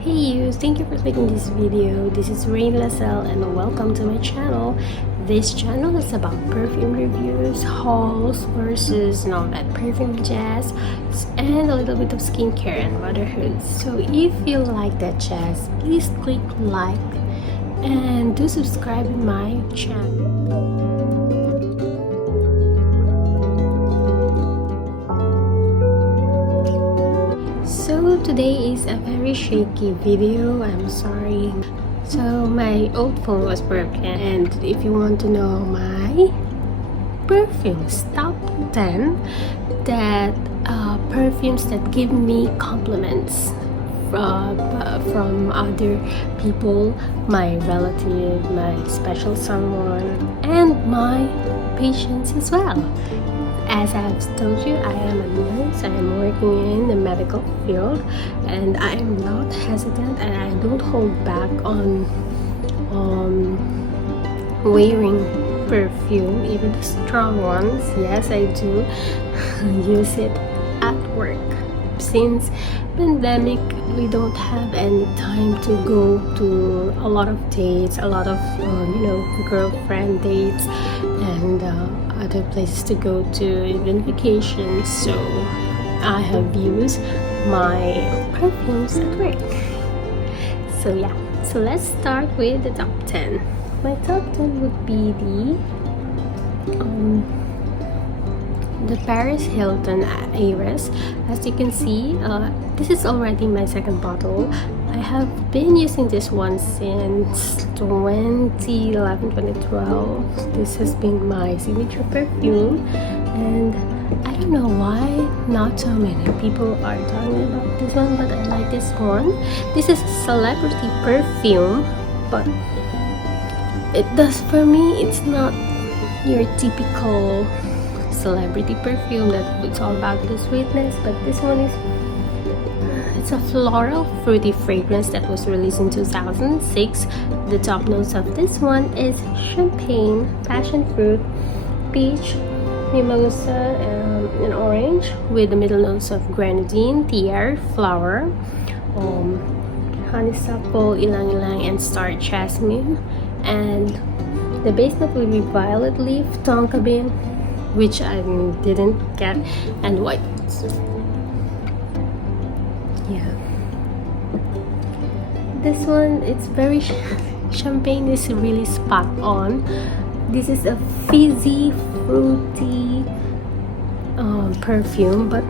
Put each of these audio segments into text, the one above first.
Hey you, thank you for clicking this video. This is Rain Laselle and welcome to my channel. This channel is about perfume reviews, hauls, versus and all that perfume jazz, and a little bit of skincare and motherhood. So if you like that jazz, please click like and do subscribe in my channel. So today is a very shaky video. I'm sorry. So my old phone was broken, and if you want to know my perfumes top 10 that perfumes that give me compliments from other people, my relative, my special someone, and my patients as well. As I've told you, I am a nurse. I am working in the medical field, and I am not hesitant, and I don't hold back on wearing perfume, even the strong ones. Yes, I do use it at work. Since pandemic, we don't have any time to go to a lot of dates, a lot of girlfriend dates, and other places to go to, even vacations. So I have used my perfumes at work. So yeah, so let's start with the top 10. My top 10 would be the Paris Hilton Iris. As you can see, this is already my second bottle. I have been using this one since 2011, 2012. This has been my signature perfume, and I don't know why not so many people are talking about this one, but I like this one. This is a celebrity perfume, but it does, for me, it's not your typical celebrity perfume that it's all about the sweetness, but this one is it's a floral fruity fragrance that was released in 2006. The top notes of this one is champagne, passion fruit, peach, mimosa, and orange, with the middle notes of grenadine, tiare, flower, honeysuckle, ylang-ylang, and star jasmine. And the base note will be violet leaf, tonka bean, which I didn't get, and white. Yeah, this one, it's very champagne is really spot on. This is a fizzy, fruity perfume, but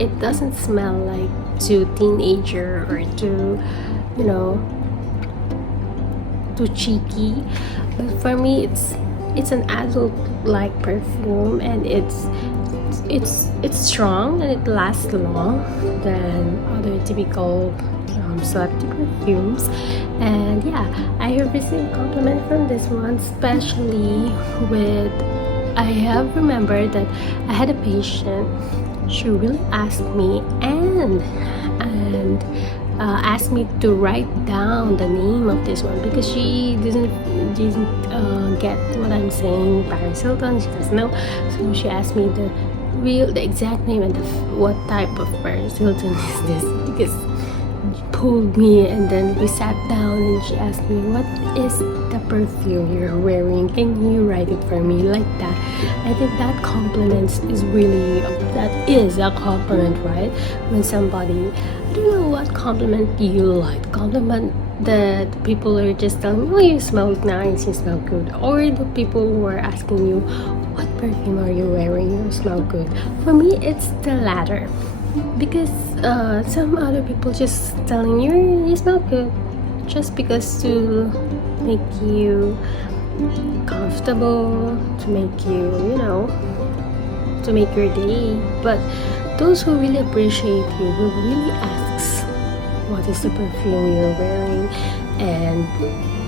it doesn't smell like too teenager or too, too cheeky. But for me, it's an adult like perfume, and it's strong, and it lasts long than other typical celebrity perfumes. And yeah, I have received compliment from this one, especially with, I have remembered that I had a patient. She really asked me and asked me to write down the name of this one, because she didn't get what I'm saying. Paris Hilton, she doesn't know, so she asked me the exact name and what type of Paris Hilton is this, because she pulled me, and then we sat down and she asked me, what is the perfume you're wearing, can you write it for me, like that. I think that compliment is really, that is a compliment, right? When somebody, I don't know what compliment you like, compliment that people are just telling you, oh, you smell nice, you smell good, or the people who are asking you, what perfume are you wearing, you smell good. For me, it's the latter, because some other people just telling you, you smell good, just because to make you comfortable, to make you, to make your day. But those who really appreciate you will really ask what is the perfume you're wearing, and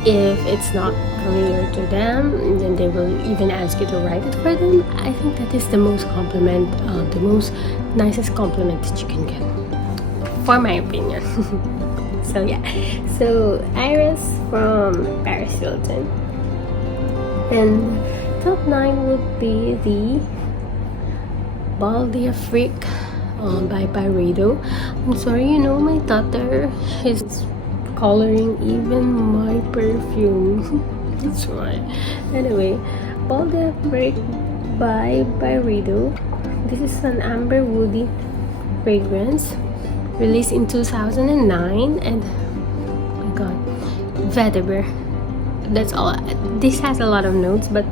if it's not clear to them, then they will even ask you to write it for them. I think that is the most compliment, the most nicest compliment that you can get, for my opinion. So yeah, so Iris from Paris Hilton. And top 9 would be the Bal d'Afrique by Byredo. I'm sorry, you know, my daughter is coloring even my perfume. That's why. Anyway, Ball Death Break by Byredo. This is an amber woody fragrance released in 2009, and oh my god, vetiver. That's all. This has a lot of notes, but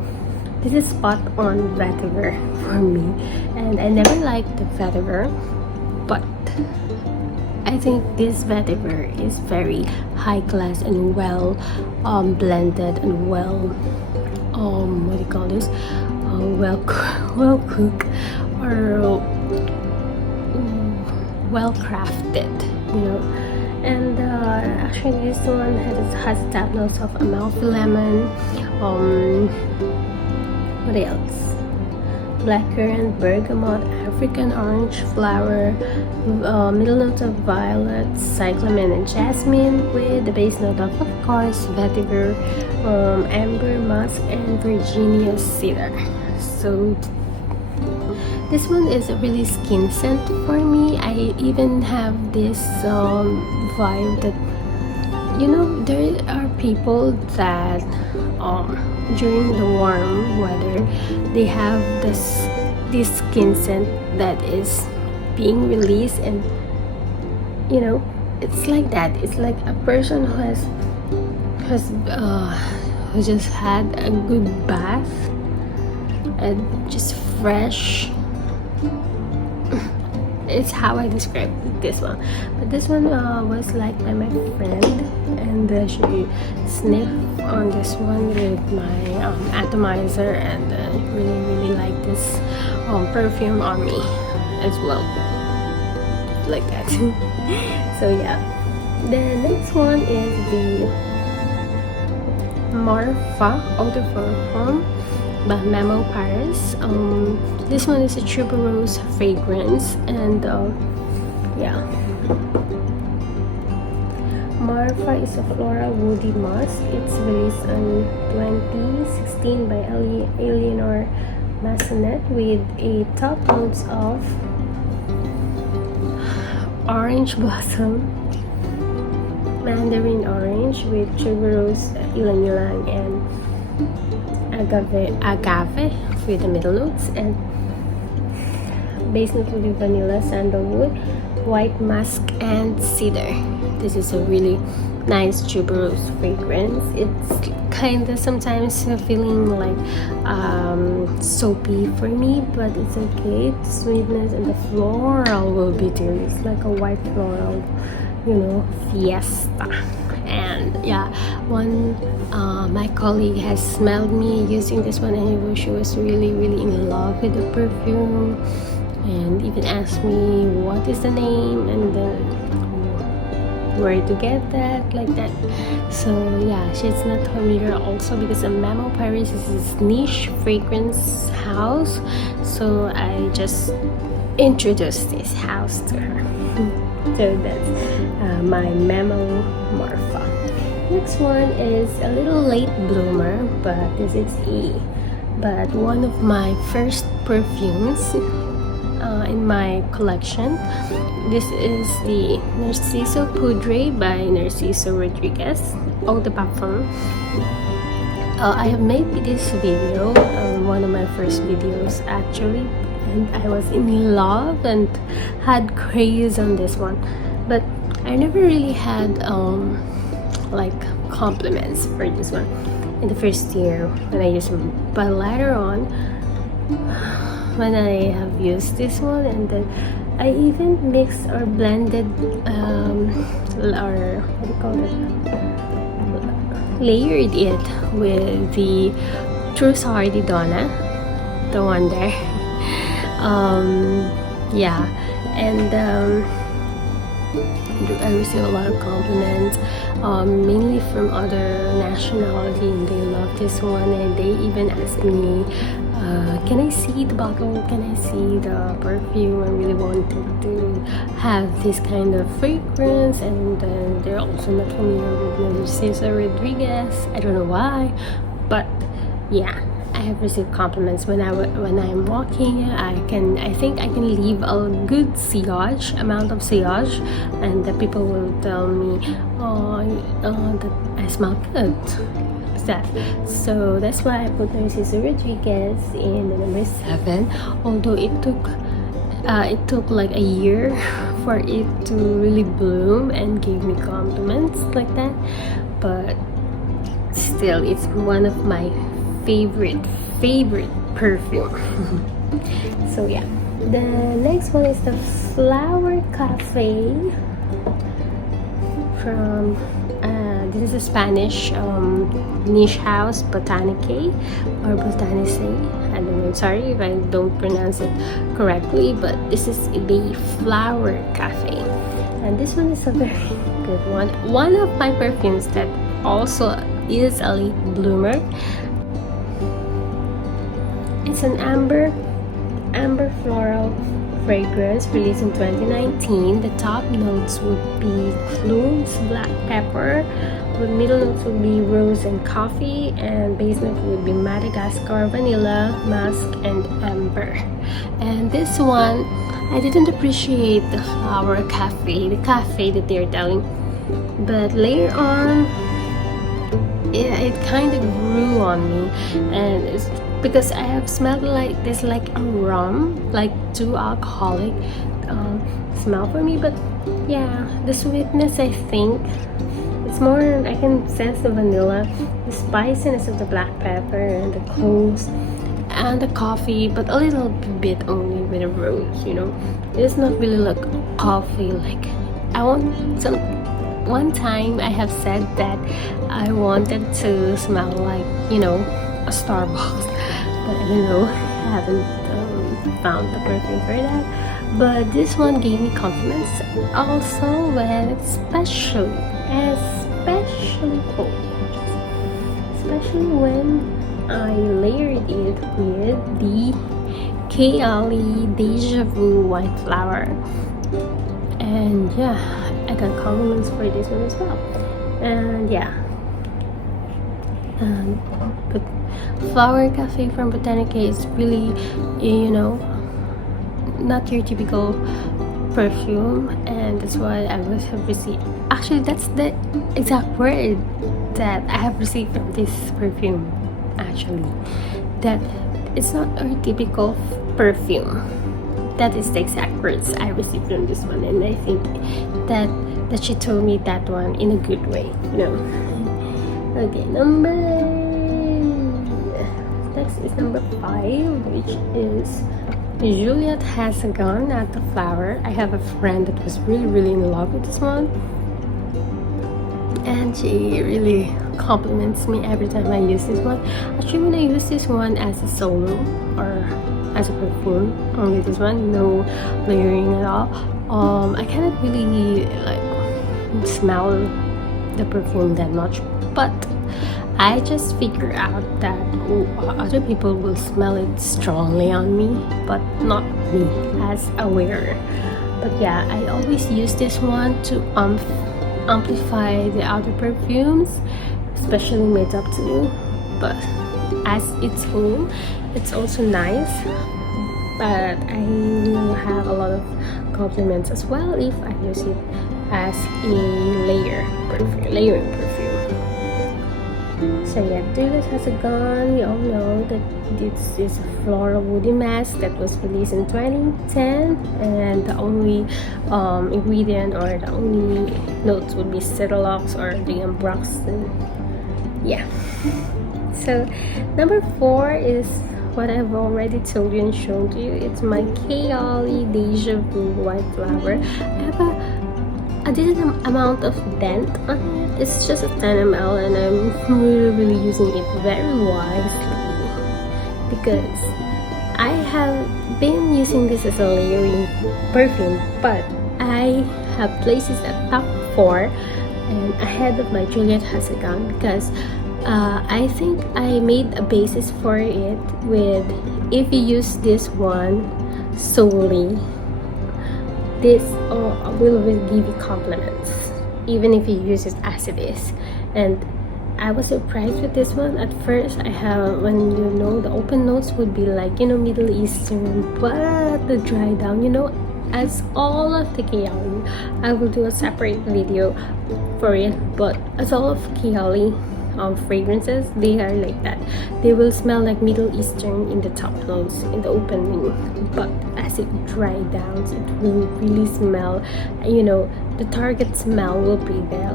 this is spot on vetiver for me, and I never liked the vetiver, but I think this vetiver is very high class and well blended and well what do you call this, well cooked or well crafted, you know. And actually this one has tap notes of Amalfi lemon, what else, blackcurrant, bergamot, African orange flower, middle notes of violet, cyclamen, and jasmine, with the base note of course, vetiver, amber musk, and Virginia cedar. So this one is a really skin scent for me. I even have this vibe that, you know, there are people that during the warm weather they have this skin scent that is being released, and you know, it's like that. It's like a person who just had a good bath and just fresh. It's how I describe this one. But this one was liked by my friend, and she sniffed on this one with my atomizer, and really liked this perfume on me as well, like that. So yeah, the next one is the Marfa Eau de Parfum by Memo Paris. This one is a tuberose fragrance, and yeah, Marfa is a floral woody musk. It's released in 2016 by Eleanor Massenet, with a top notes of orange blossom, mandarin orange, with tuberose, ylang ylang, and agave with the middle notes, and base notes will be vanilla, sandalwood, white musk, and cedar. This is a really nice tuberose fragrance. It's kind of sometimes feeling like soapy for me, but it's okay. The sweetness and the floral will be there. It's like a white floral, you know, fiesta. And yeah, my colleague has smelled me using this one, and she was really in love with the perfume, and even asked me what is the name and then where to get that, like that. So yeah, she's not familiar also, because Memo Paris is this niche fragrance house, so I just introduced this house to her. So that's my Memo Marfa. Next one is a little late bloomer, but but one of my first perfumes in my collection. This is the Narciso Poudre by Narciso Rodriguez, Eau de Parfum. I have made this video, one of my first videos actually, and I was in love and had craze on this one, but I never really had like compliments for this one in the first year when I used them. But later on, when I have used this one, and then I even mixed or blended or what do you call it, layered it with the True Sardi Donna, the one there. Yeah, and I receive a lot of compliments, mainly from other nationality, and they love this one, and they even ask me, can I see the bottle, can I see the perfume? I really wanted to have this kind of fragrance, and they're also not familiar with Narciso Rodriguez. I don't know why, but yeah, I have received compliments when I'm walking. I think I can leave a good sillage, amount of sillage, and the people will tell me, oh, that I smell good. Stuff. So that's why I put Narciso Rodriguez in the number 7. Although it took like a year for it to really bloom and give me compliments like that, but still it's one of my favorite perfume. So yeah, the next one is the Flower Cafe from this is a Spanish niche house, Botanique or Botanice. I don't know, sorry if I don't pronounce it correctly, but this is the Flower Cafe, and this one is a very good one. One of my perfumes that also is a late bloomer. It's an amber floral fragrance released in 2019. The top notes would be cloves, black pepper. The middle notes would be rose and coffee, and base note would be Madagascar, vanilla, musk, and amber. And this one, I didn't appreciate the Flower Cafe, the cafe that they're telling, but later on, it kind of grew on me, and it's because I have smelled like this, like a rum, like too alcoholic smell for me. But yeah, the sweetness, I think it's more, I can sense the vanilla, the spiciness of the black pepper and the cloves and the coffee, but a little bit only with a rose, you know. It's not really like coffee. Like I want some. One time I have said that I wanted to smell like, you know, a Starbucks, but I don't know, I haven't found the perfume for that. But this one gave me compliments also, when especially cold, especially when I layered it with the Chaoli Deja Vu white flower. And yeah, I got compliments for this one as well. And yeah, but Flower Cafe from Botanique is really, you know, not your typical perfume, and that's why I would have received, actually that's the exact word that I have received from this perfume, actually, that it's not our typical perfume. That is the exact words I received from this one, and I think that she told me that one in a good way, you know. Okay, next is number 5, which is Juliette Has at the Flower. I have a friend that was really in love with this one, and she really compliments me every time I use this one. Actually, when I use this one as a solo or as a perfume, only this one, no layering at all, I cannot really like smell the perfume that much, but I just figure out that other people will smell it strongly on me, but not me as aware. But yeah, I always use this one to amplify the other perfumes, especially made up to you. But as its own, it's also nice, but I will have a lot of compliments as well if I use it as a layering perfume. So yeah, Juliette Has we all know that this is a floral woody mask that was released in 2010, and the only ingredient or the only notes would be Cerulox or the Ambroxan. Yeah. So number 4 is what I've already told you and shown to you. It's my Chaoli Deja Vu white flower. I have a decent amount of dent on it. It's just a 10 ml, and I'm really using it very wisely because I have been using this as a layering perfume, but I have placed it at top 4 and ahead of my Juliette Has because I think I made a basis for it with, if you use this one solely, this will give you compliments even if you use it as it is. And I was surprised with this one. At first, I have, when you know, the open notes would be like, you know, Middle Eastern, but the dry down, you know, as all of the Chaoli, I will do a separate video for it, but as all of Chaoli fragrances, they are like that. They will smell like Middle Eastern in the top notes, in the opening, but as it dries down, it will really smell, you know, the target smell will be there,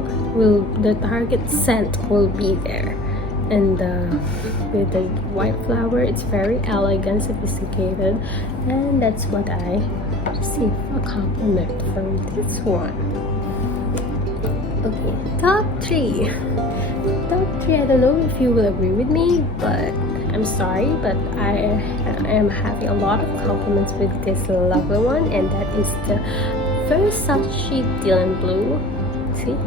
the target scent will be there. And with the white flower, it's very elegant, sophisticated, and that's what I received a compliment from this one. Okay, top three. I don't know if you will agree with me, but I'm sorry, but I am having a lot of compliments with this lovely one, and that is the Versace Dior Blue. See,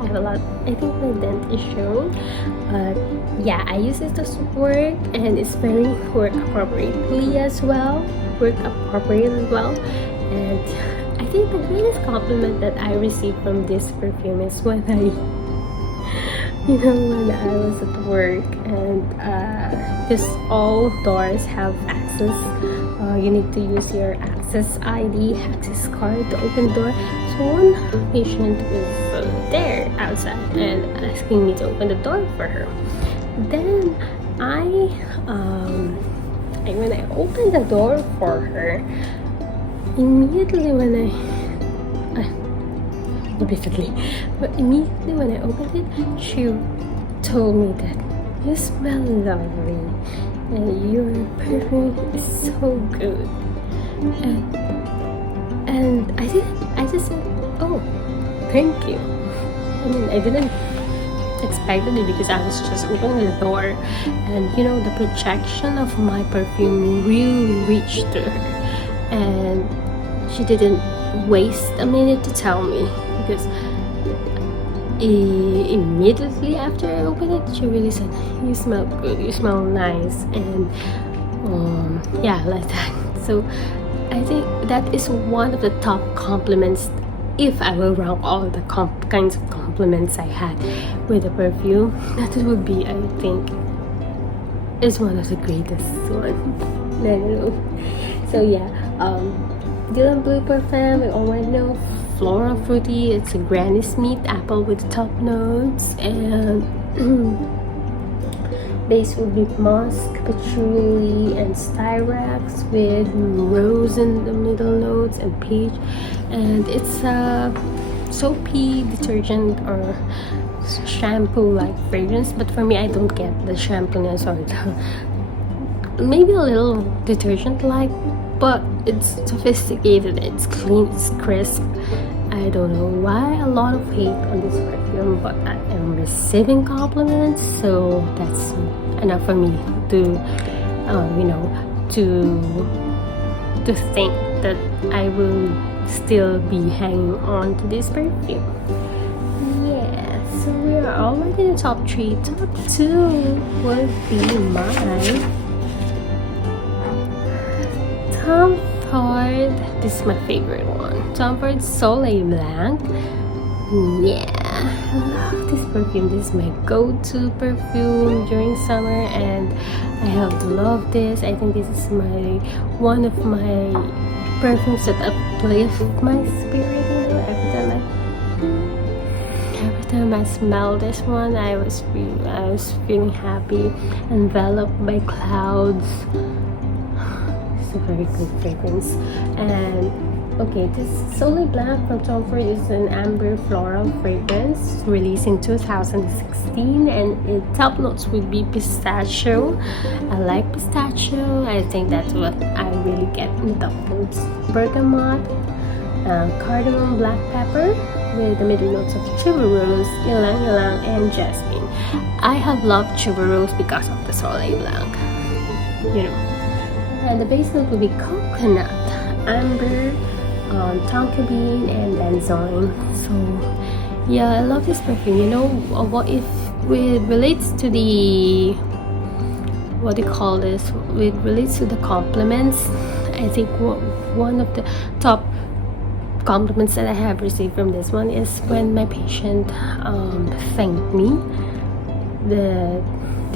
I have a lot. I think my dent is showing, but yeah, I use it to work, and it's very work appropriately as well. And I think the greatest compliment that I received from this perfume is when when I was at work, and because all doors have access, you need to use your access ID, access card to open the door. So one patient was there outside and asking me to open the door for her. Then when I opened the door for her, immediately when I opened it, she told me that you smell lovely and your perfume is so good. And I just said, oh, thank you. I mean, I didn't expect it because I was just opening the door, and you know, the projection of my perfume really reached to her, and she didn't waste a minute to tell me, because immediately after I opened it, she really said, you smell good, you smell nice, and yeah, like that. So I think that is one of the top compliments, if I will rank all the kinds of compliments I had with the perfume. That would be, I think, is one of the greatest one. I don't know. So yeah, Dior Blue perfume, I already know, floral fruity. It's a Granny Smith apple with top notes, and base would be musk, patchouli, and styrax with rose in the middle notes and peach. And it's a soapy detergent or shampoo like fragrance, but for me, I don't get the shampooness or the, maybe a little detergent like, but it's sophisticated, it's clean, it's crisp. I don't know why a lot of hate on this perfume, but I am receiving compliments, so that's enough for me to to think that I will still be hanging on to this perfume. Yeah, so we are already in the top 3. Top 2 would be my Tom Ford. This is my favorite one, Tom Ford Soleil Blanc. Yeah, I love this perfume. This is my go-to perfume during summer, and I have loved this. I think this is one of my perfumes that uplift my spirit. You know, every time I smell this one, I was feeling happy, enveloped by clouds. It's a very good fragrance. And okay, this Soleil Blanc from Tom Ford is an amber floral fragrance released in 2016, and its top notes would be pistachio. I like pistachio. I think that's what I really get in the top notes. Bergamot, cardamom, black pepper, with the middle notes of tuberose, ylang ylang, and jasmine. I have loved tuberose because of the Soleil Blanc, you know. And the base note will be coconut, amber, tonka bean, and benzoin. So yeah, I love this perfume. You know, what if it relates to the, what do you call this, it relates to the compliments. I think one of the top compliments that I have received from this one is when my patient thanked me the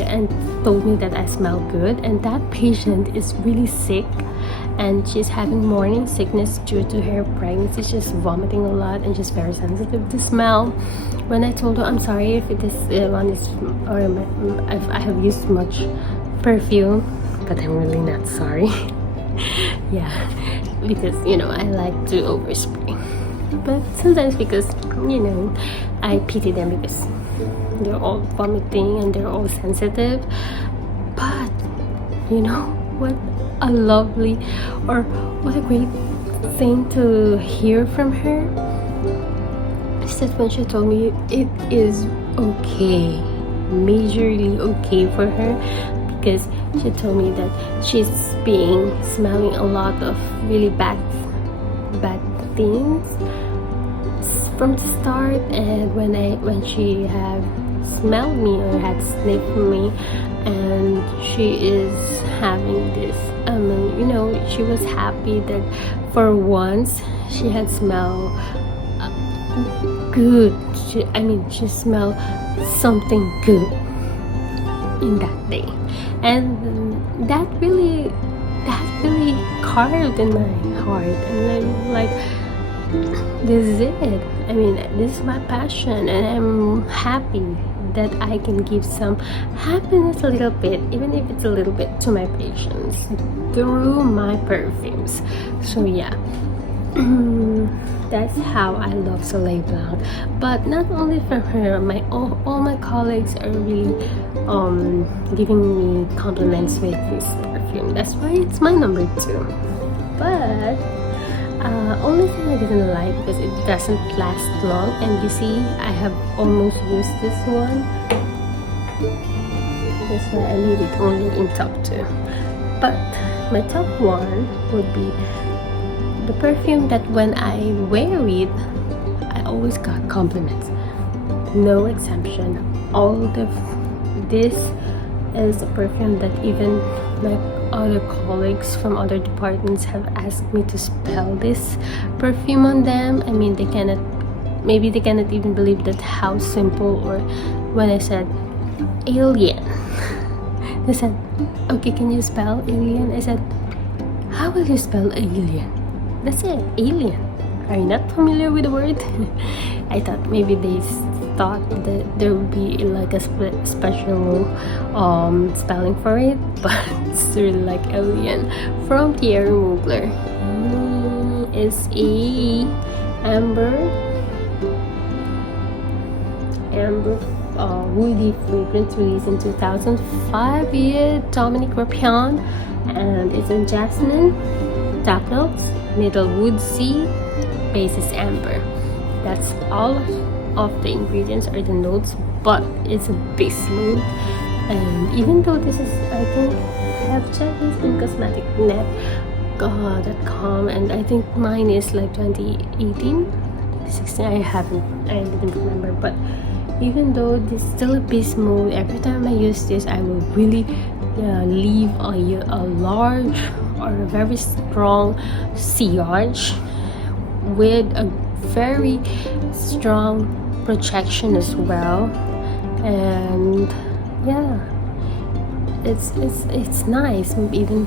aunt told me that I smell good, and that patient is really sick and she's having morning sickness due to her pregnancy. She's vomiting a lot and she's very sensitive to smell. When I told her, I'm sorry if this one is, or if I have used much perfume, but I'm really not sorry. Yeah, because you know I like to overspray, but sometimes because you know I pity them because they're all vomiting and they're all sensitive. But you know what a lovely, or what a great thing to hear from her is that when she told me it is okay, majorly okay for her, because she told me that she's being smelling a lot of really bad things from the start, and when she had smelled me or had sniffed me, and she is having this you know, she was happy that for once she had smelled good. She smelled something good in that day, and that really carved in my heart, and I'm like, this is it. I mean, this is my passion, and I'm happy that I can give some happiness a little bit, even if it's a little bit, to my patients through my perfumes. So yeah, that's how I love Soleil Blanc. But not only from her, all my colleagues are really giving me compliments with this perfume. That's why it's my number 2. But only thing I didn't like because it doesn't last long, and you see I have almost used this one. That's why I leave it only in top 2. But my top 1 would be the perfume that when I wear it, I always got compliments. No exception. This is a perfume that even my other colleagues from other departments have asked me to spell this perfume on them. I mean, they cannot even believe that how simple. Or when I said alien, they said, okay, can you spell alien? I said, how will you spell alien? That's it, alien. Are you not familiar with the word? I thought maybe they thought that there would be like a special spelling for it, but it's really like alien from Thierry Mugler. It's a amber woody fragrance released in 2005 with Dominique Rapion, and it's in jasmine, top notes, middle woodsy, base is amber. That's all of the ingredients or the notes, but it's a base load. And even though this is, I think I have checked this in cosmeticnet.com, and I think mine is like 2018, 2016. I didn't remember. But even though this is still a base mode, every time I use this, I will really leave a large or a very strong sillage with a very strong projection as well. And yeah, it's nice. Even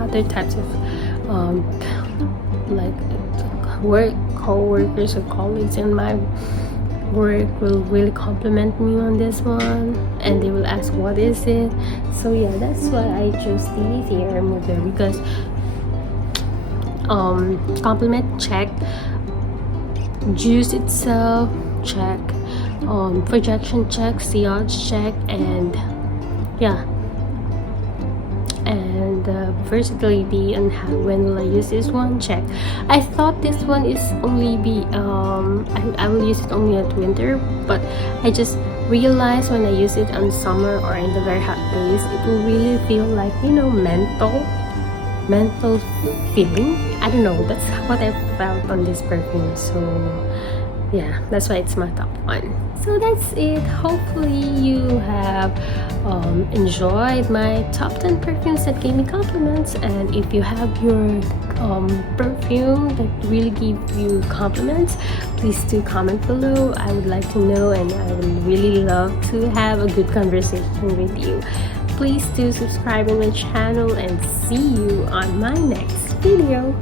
other types of like co-workers or colleagues in my work will really compliment me on this one, and they will ask what is it. So yeah, that's why I chose the Thierry Mugler, because compliment check, juice itself check, projection check, sillage check, and yeah, and versatility and how, when will I use this one, check. I thought this one is only be I will use it only at winter, but I just realized when I use it on summer or in the very hot days, it will really feel like, you know, menthol feeling. I don't know, that's what I felt on this perfume. So yeah, that's why it's my top 1. So that's it. Hopefully you have enjoyed my top 10 perfumes that gave me compliments, and if you have your perfume that really give you compliments, please do comment below. I would like to know, and I would really love to have a good conversation with you. Please do subscribe to my channel and see you on my next video.